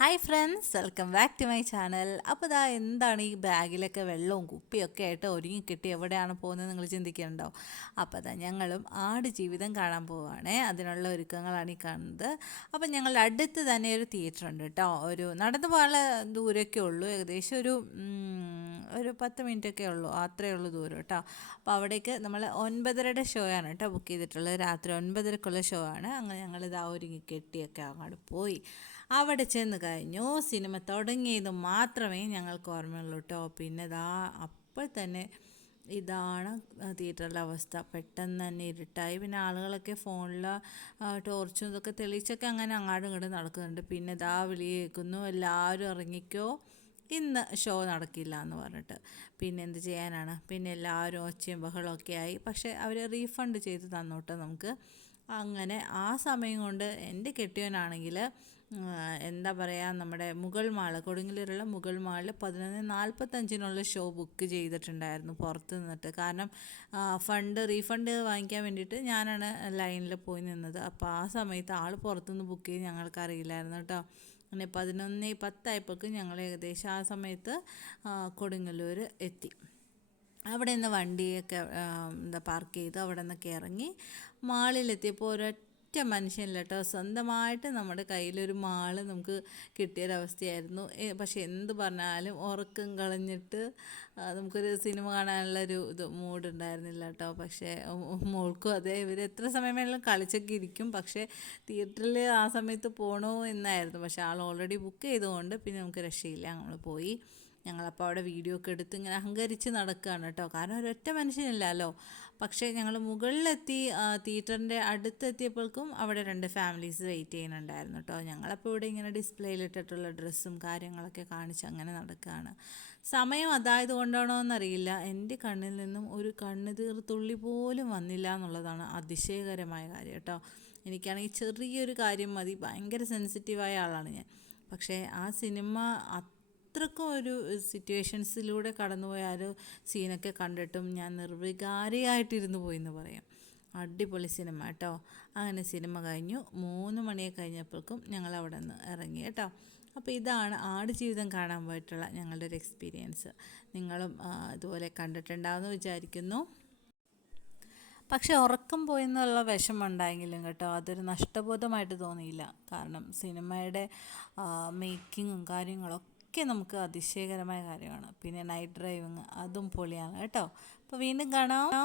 Hi friends, welcome back to my channel. അപ്പോൾ ഇതാ എന്താണ് ഈ ബാഗിലൊക്കെ വെള്ളവും കുപ്പിയൊക്കെ ആയിട്ട് ഒരുങ്ങി കിട്ടി എവിടെയാണ് പോകുന്നത് നിങ്ങൾ ചിന്തിക്കുന്നുണ്ടോ? അപ്പോൾ അതാ ഞങ്ങളും ആട് ജീവിതം കാണാൻ പോവുകയാണേ. അതിനുള്ള ഒരുക്കങ്ങളാണ് ഈ കാണുന്നത്. അപ്പം ഞങ്ങളുടെ അടുത്ത് തന്നെ ഒരു തിയേറ്റർ ഉണ്ട് കേട്ടോ. ഒരു നടന്നു പോകാനുള്ള ദൂരമൊക്കെ ഉള്ളൂ, ഏകദേശം ഒരു 10 മിനിറ്റൊക്കെ ഉള്ളൂ, അത്രയേ ഉള്ളൂ ദൂരം കേട്ടോ. അപ്പോൾ അവിടേക്ക് നമ്മൾ 9:30യുടെ ഷോ ആണ് കേട്ടോ ബുക്ക് ചെയ്തിട്ടുള്ളത്. രാത്രി 9:30ക്കുള്ള ഷോ ആണ്. അങ്ങനെ ഞങ്ങളിതാ ഒരുങ്ങി കെട്ടിയൊക്കെ അങ്ങോട്ട് പോയി. അവിടെ ചെന്ന് കഴിഞ്ഞു. സിനിമ തുടങ്ങിയത് മാത്രമേ ഞങ്ങൾക്ക് ഓർമ്മയുള്ളൂ കേട്ടോ. പിന്നെ ഇതാ അപ്പോൾ തന്നെ ഇതാണ് തിയേറ്ററിലെ അവസ്ഥ. പെട്ടെന്ന് തന്നെ ഇരുട്ടായി. പിന്നെ ആളുകളൊക്കെ ഫോണിൽ ടോർച്ചും ഇതൊക്കെ തെളിയിച്ചൊക്കെ അങ്ങനെ അങ്ങാടും ഇങ്ങോട്ടും നടക്കുന്നുണ്ട്. പിന്നെ ഇതാ വിളി കേൾക്കുന്നു, എല്ലാവരും ഇറങ്ങിക്കോ, ഇന്ന് ഷോ നടക്കില്ല എന്ന് പറഞ്ഞിട്ട്. പിന്നെ എന്ത് ചെയ്യാനാണ്, പിന്നെ എല്ലാവരും ഒച്ചയും ബഹളമൊക്കെ ആയി. പക്ഷേ അവർ റീഫണ്ട് ചെയ്ത് തന്നു കേട്ടോ നമുക്ക്. അങ്ങനെ ആ സമയം കൊണ്ട് എൻ്റെ കെട്ടിയവനാണെങ്കിൽ എന്താ പറയുക, നമ്മുടെ മുഗൾ മാൾ, കൊടുങ്ങല്ലൂരുള്ള മുഗൾ മാളിൽ 11:45 ഷോ ബുക്ക് ചെയ്തിട്ടുണ്ടായിരുന്നു പുറത്ത് നിന്നിട്ട്. കാരണം റീഫണ്ട് വാങ്ങിക്കാൻ വേണ്ടിയിട്ട് ഞാനാണ് ലൈനിൽ പോയി നിന്നത്. അപ്പോൾ ആ സമയത്ത് ആൾ പുറത്തുനിന്ന് ബുക്ക് ചെയ്ത് ഞങ്ങൾക്കറിയില്ലായിരുന്നു കേട്ടോ. അങ്ങനെ 11:10 ഞങ്ങൾ ഏകദേശം ആ സമയത്ത് കൊടുങ്ങല്ലൂർ എത്തി. അവിടെ നിന്ന് വണ്ടിയൊക്കെ പാർക്ക് ചെയ്തു. അവിടെ നിന്നൊക്കെ ഇറങ്ങി മാളിലെത്തിയപ്പോൾ ഒരൊറ്റ മനുഷ്യനില്ല കേട്ടോ. സ്വന്തമായിട്ട് നമ്മുടെ കയ്യിലൊരു മാള് നമുക്ക് കിട്ടിയൊരവസ്ഥയായിരുന്നു. പക്ഷെ എന്ത് പറഞ്ഞാലും ഉറക്കം കളഞ്ഞിട്ട് നമുക്കൊരു സിനിമ കാണാനുള്ളൊരു മൂഡുണ്ടായിരുന്നില്ല കേട്ടോ. പക്ഷേ മോൾക്കും അതെ, ഇവർ എത്ര സമയം വേണമെങ്കിലും കളിച്ചൊക്കെ ഇരിക്കും. പക്ഷേ തിയേറ്ററിൽ ആ സമയത്ത് പോകണോ എന്നായിരുന്നു. പക്ഷേ ആൾ ഓൾറെഡി ബുക്ക് ചെയ്തുകൊണ്ട് പിന്നെ നമുക്ക് രക്ഷയില്ല, നമ്മൾ പോയി. ഞങ്ങളപ്പോൾ അവിടെ വീഡിയോ ഒക്കെ എടുത്ത് ഇങ്ങനെ അഹങ്കരിച്ച് നടക്കുകയാണ് കേട്ടോ. കാരണം ഒരൊറ്റ മനുഷ്യനില്ലല്ലോ. പക്ഷേ ഞങ്ങൾ മുകളിലെത്തി, തിയേറ്ററിൻ്റെ അടുത്തെത്തിയപ്പോഴേക്കും അവിടെ 2 ഫാമിലീസ് വെയിറ്റ് ചെയ്യുന്നുണ്ടായിരുന്നു കേട്ടോ. ഞങ്ങളപ്പോൾ ഇവിടെ ഇങ്ങനെ ഡിസ്പ്ലേയിലിട്ടിട്ടുള്ള ഡ്രസ്സും കാര്യങ്ങളൊക്കെ കാണിച്ച് അങ്ങനെ നടക്കുകയാണ്. സമയം അതായത് കൊണ്ടാണോ എന്നറിയില്ല, എൻ്റെ കണ്ണിൽ നിന്നും ഒരു കണ്ണുനീർത്തുള്ളി പോലും വന്നില്ല എന്നുള്ളതാണ് അതിശയകരമായ കാര്യം കേട്ടോ. എനിക്കാണെങ്കിൽ ചെറിയൊരു കാര്യം മതി, ഭയങ്കര സെൻസിറ്റീവായ ആളാണ് ഞാൻ. പക്ഷേ ആ സിനിമ അത്രക്കും ഒരു സിറ്റുവേഷൻസിലൂടെ കടന്നുപോയ ആ ഒരു സീനൊക്കെ കണ്ടിട്ടും ഞാൻ നിർവികാരിയായിട്ടിരുന്നു പോയി എന്ന് പറയാം. അടിപൊളി സിനിമ കേട്ടോ. അങ്ങനെ സിനിമ കഴിഞ്ഞു. 3 മണിയൊക്കെ കഴിഞ്ഞപ്പോഴേക്കും ഞങ്ങൾ അവിടെ നിന്ന് ഇറങ്ങി കേട്ടോ. അപ്പോൾ ഇതാണ് ആടുജീവിതം കാണാൻ പോയിട്ടുള്ള ഞങ്ങളുടെ ഒരു എക്സ്പീരിയൻസ്. നിങ്ങളും ഇതുപോലെ കണ്ടിട്ടുണ്ടാവുമെന്ന് വിചാരിക്കുന്നു. പക്ഷെ ഉറക്കം പോയെന്നുള്ള വിഷമമുണ്ടായെങ്കിലും കേട്ടോ, അതൊരു നഷ്ടബോധമായിട്ട് തോന്നിയില്ല. കാരണം സിനിമയുടെ മേക്കിങ്ങും കാര്യങ്ങളൊക്കെ നമുക്ക് അതിശയകരമായ കാര്യമാണ്. പിന്നെ നൈറ്റ് ഡ്രൈവിങ് അതും പൊളിയാണ് കേട്ടോ. അപ്പോൾ വീണ്ടും കാണാം.